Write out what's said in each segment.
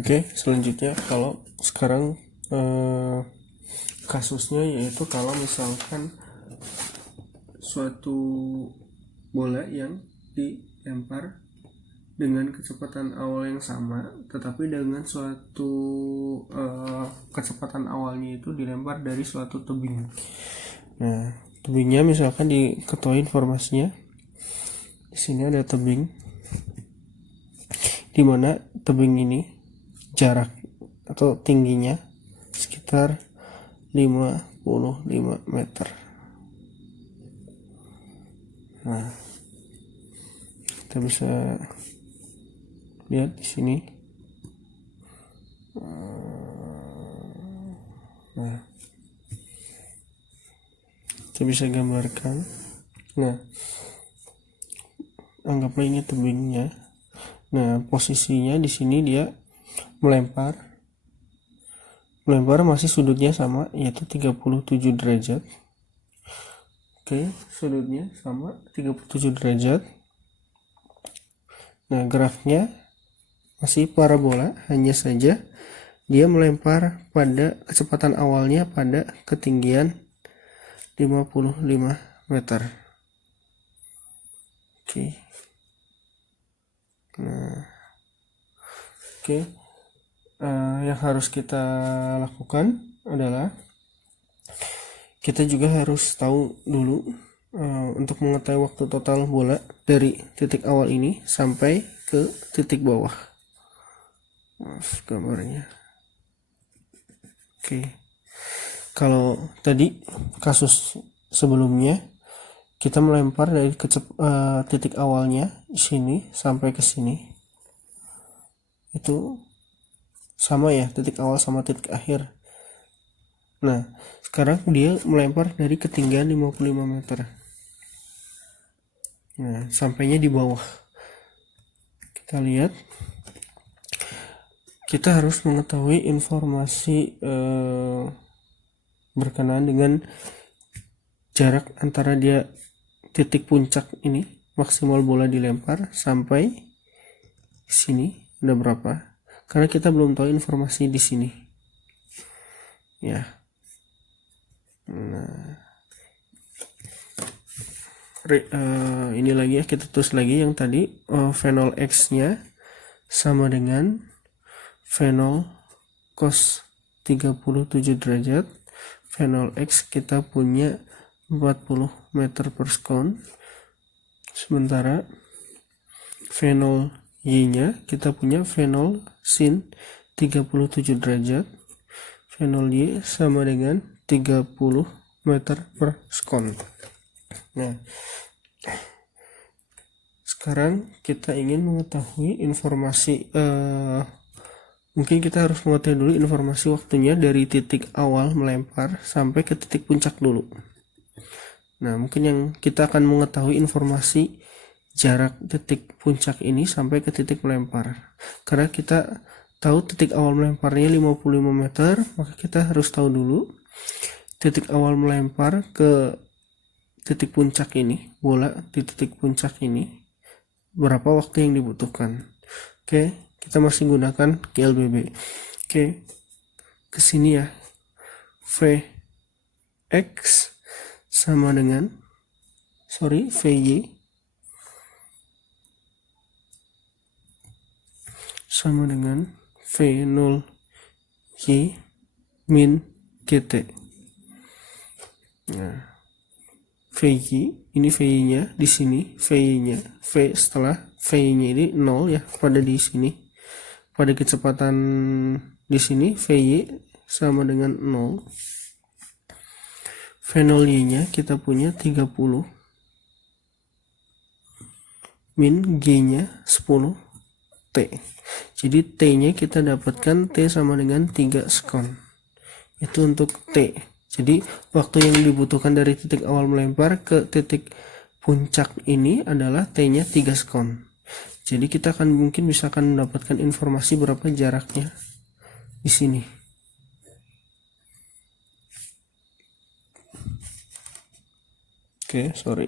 Oke, selanjutnya kalau sekarang kasusnya yaitu kalau misalkan suatu bola yang dilempar dengan kecepatan awal yang sama, tetapi dengan suatu kecepatan awalnya itu dilempar dari suatu tebing. Nah, tebingnya misalkan diketahui informasinya di sini ada tebing, di mana tebing ini jarak atau tingginya sekitar 55 meter. Nah, kita bisa lihat di sini. Nah, kita bisa gambarkan. Nah, anggaplah ini tebingnya. Nah, posisinya di sini dia melempar masih sudutnya sama, yaitu 37 derajat. Oke, sudutnya sama 37 derajat. Nah, geraknya masih parabola, hanya saja dia melempar pada kecepatan awalnya pada ketinggian 55 meter. Oke. Nah, oke. Yang harus kita lakukan adalah kita juga harus tahu dulu untuk mengetahui waktu total bola dari titik awal ini sampai ke titik bawah. Maaf gambarnya. Oke. Kalau tadi kasus sebelumnya kita melempar dari titik awalnya sini sampai ke sini, itu sama ya, titik awal sama titik akhir. Nah, sekarang dia melempar dari ketinggian 55 meter. Nah, sampainya di bawah. Kita lihat, kita harus mengetahui informasi berkenaan dengan jarak antara dia titik puncak ini, maksimal bola dilempar, sampai sini ada berapa? Karena kita belum tahu informasi di sini. Ya. Nah, ini lagi ya, kita tulis lagi yang tadi. V0 X nya sama dengan V0 cos 37 derajat. V0 X kita punya 40 meter per sekon, sementara V0 Y nya kita punya V0 sin 37 derajat. V0 Y sama dengan 30 meter per sekon. Nah, sekarang kita ingin mengetahui informasi, mungkin kita harus mengetahui dulu informasi waktunya dari titik awal melempar sampai ke titik puncak dulu. Nah, mungkin yang kita akan mengetahui informasi jarak titik puncak ini sampai ke titik melempar. Karena kita tahu titik awal melemparnya 55 meter, maka kita harus tahu dulu titik awal melempar ke titik puncak ini, bola di titik puncak ini, berapa waktu yang dibutuhkan. Oke, kita masih gunakan GLBB. Oke, kesini ya, Vx sama dengan Vy sama dengan V0 Y min GT. Nah, Vy ini Vy nya di sini, Vy nya V setelah Vy nya ini 0 ya, pada di sini, pada kecepatan di sini Vy sama dengan 0. V0 Y nya kita punya 30 min G nya 10 T. Jadi T nya kita dapatkan T sama dengan 3 sekon. Itu untuk T. Jadi waktu yang dibutuhkan dari titik awal melempar ke titik puncak ini adalah T nya 3 sekon. Jadi kita akan mungkin bisa mendapatkan informasi berapa jaraknya di sini. Oke, sorry.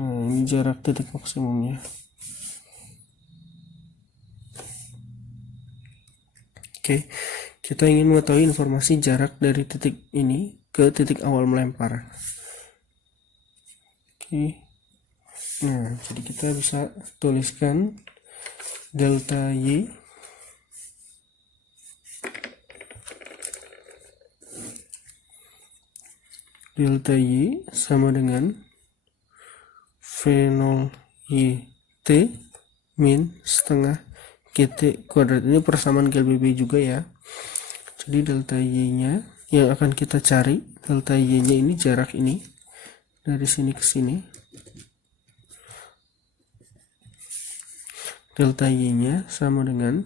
Nah, ini jarak titik maksimumnya. Oke, kita ingin mengetahui informasi jarak dari titik ini ke titik awal melempar. Oke, nah jadi kita bisa tuliskan delta Y sama dengan V0 YT min setengah GT kuadrat. Ini persamaan GLBB juga ya. Jadi delta Y nya yang akan kita cari, delta Y nya ini jarak ini dari sini ke sini. Delta Y nya sama dengan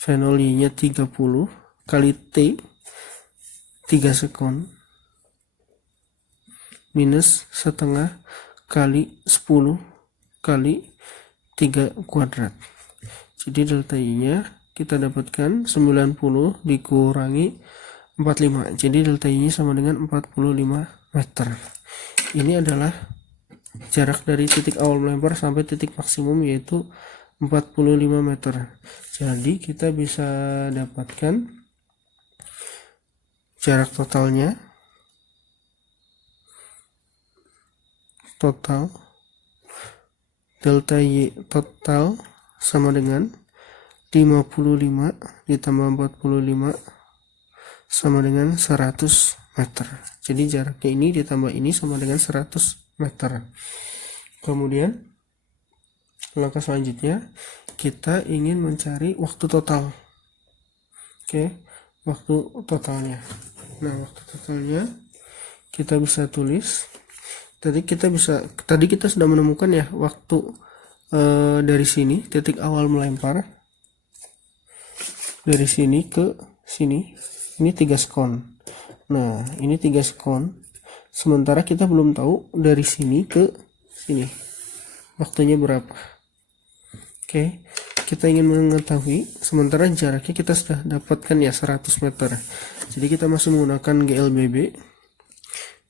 V0 Y nya 30 kali T 3 sekon minus setengah kali 10 kali 3 kuadrat. Jadi delta Y nya kita dapatkan 90 dikurangi 45. Jadi delta Y nya sama dengan 45 meter. Ini adalah jarak dari titik awal melempar sampai titik maksimum, yaitu 45 meter. Jadi kita bisa dapatkan jarak totalnya, total delta Y total sama dengan 55 ditambah 45 sama dengan 100 meter. Jadi jaraknya ini ditambah ini sama dengan 100 meter. Kemudian langkah selanjutnya kita ingin mencari waktu total. Oke, waktu totalnya. Nah, waktu totalnya kita bisa tulis. Tadi kita sudah menemukan ya waktu dari sini titik awal melempar, dari sini ke sini ini 3 sekon. Nah, ini 3 sekon. Sementara kita belum tahu dari sini ke sini waktunya berapa. Oke, kita ingin mengetahui, sementara jaraknya kita sudah dapatkan ya 100 meter. Jadi kita masih menggunakan GLBB.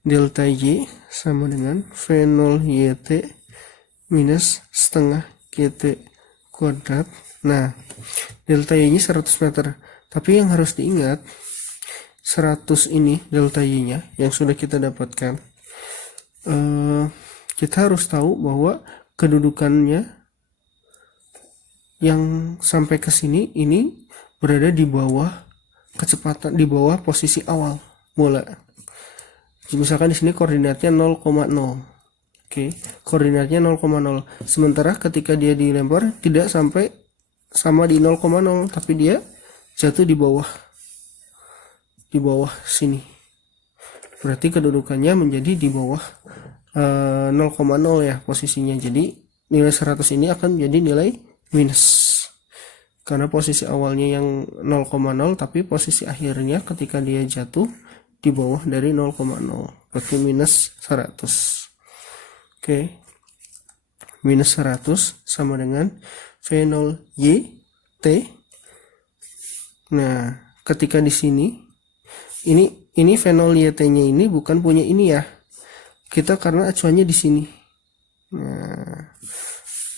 Delta Y sama dengan V0 YT minus setengah GT kuadrat. Nah, delta Y nya 100 meter. Tapi yang harus diingat, 100 ini delta Y nya yang sudah kita dapatkan. Kita harus tahu bahwa kedudukannya yang sampai ke sini ini berada di bawah kecepatan, di bawah posisi awal bola. Misalkan di sini koordinatnya 0,0. Oke, koordinatnya 0,0. Sementara ketika dia dilempar tidak sampai sama di 0,0, tapi dia jatuh di bawah sini. Berarti kedudukannya menjadi di bawah 0,0 ya posisinya. Jadi nilai 100 ini akan menjadi nilai minus. Karena posisi awalnya yang 0,0, tapi posisi akhirnya ketika dia jatuh di bawah dari 0,0, berarti minus 100. Oke, minus 100 sama dengan V0 YT. Nah, ketika di sini ini V0 YT nya ini bukan punya ini ya, kita karena acuannya di sini. Nah,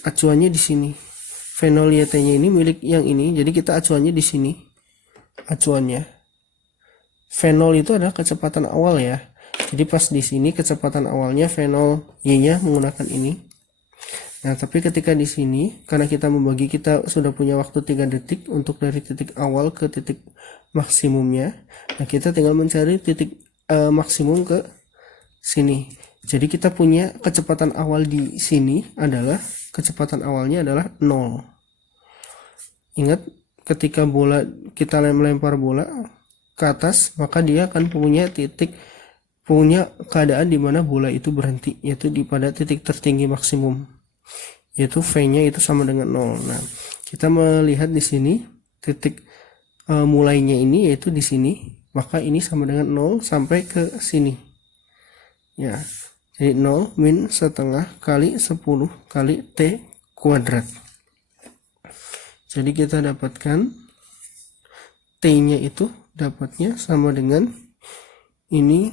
acuannya di sini, V0 YT nya ini milik yang ini, jadi kita acuannya di sini. Acuannya V0 itu adalah kecepatan awal ya. Jadi pas di sini kecepatan awalnya V0 Y-nya menggunakan ini. Nah, tapi ketika di sini karena kita membagi, kita sudah punya waktu 3 detik untuk dari titik awal ke titik maksimumnya. Nah, kita tinggal mencari titik maksimum ke sini. Jadi kita punya kecepatan awal di sini adalah kecepatan awalnya adalah 0. Ingat, ketika bola kita melempar bola ke atas, maka dia akan punya keadaan di mana bola itu berhenti, yaitu pada titik tertinggi maksimum, yaitu V-nya itu sama dengan 0. Nah, kita melihat di sini titik mulainya ini yaitu di sini, maka ini sama dengan 0 sampai ke sini. Ya. Jadi 0 min setengah kali 10 kali T kuadrat. Jadi kita dapatkan T-nya itu dapatnya sama dengan ini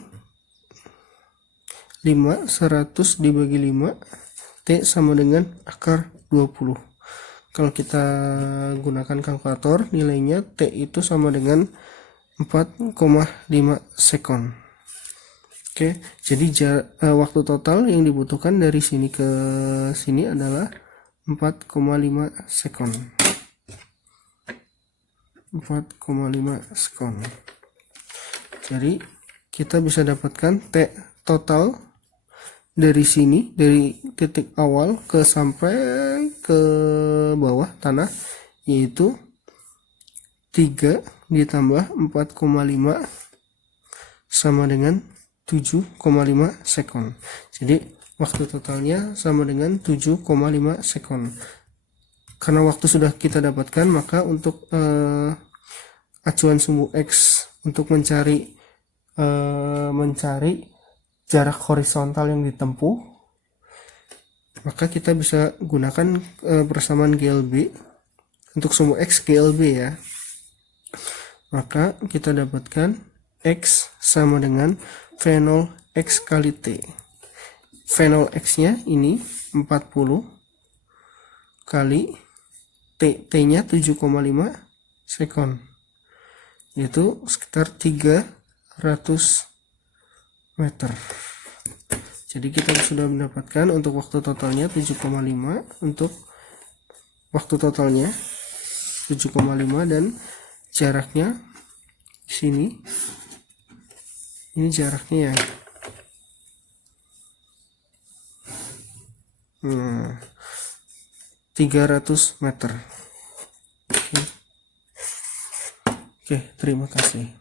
5, 100 dibagi 5, T sama dengan akar 20. kalau kita gunakan kalkulator, nilainya T itu sama dengan 4,5 sekon. Oke, jadi waktu total yang dibutuhkan dari sini ke sini adalah 4,5 sekon. 4,5 sekon. Jadi kita bisa dapatkan T total dari sini, dari titik awal ke sampai ke bawah tanah, yaitu 3 ditambah 4,5 sama dengan 7,5 sekon. Jadi waktu totalnya sama dengan 7,5 sekon. Karena waktu sudah kita dapatkan, maka untuk acuan sumbu X untuk mencari jarak horizontal yang ditempuh, maka kita bisa gunakan persamaan GLB untuk sumbu X GLB ya. Maka kita dapatkan X sama dengan V0 X kali T. V0 X nya ini 40 kali T nya 7,5 sekon, yaitu sekitar 300 meter. Jadi kita sudah mendapatkan untuk waktu totalnya 7,5, untuk waktu totalnya 7,5, dan jaraknya di sini, ini jaraknya ya. 300 meter. Oke, terima kasih.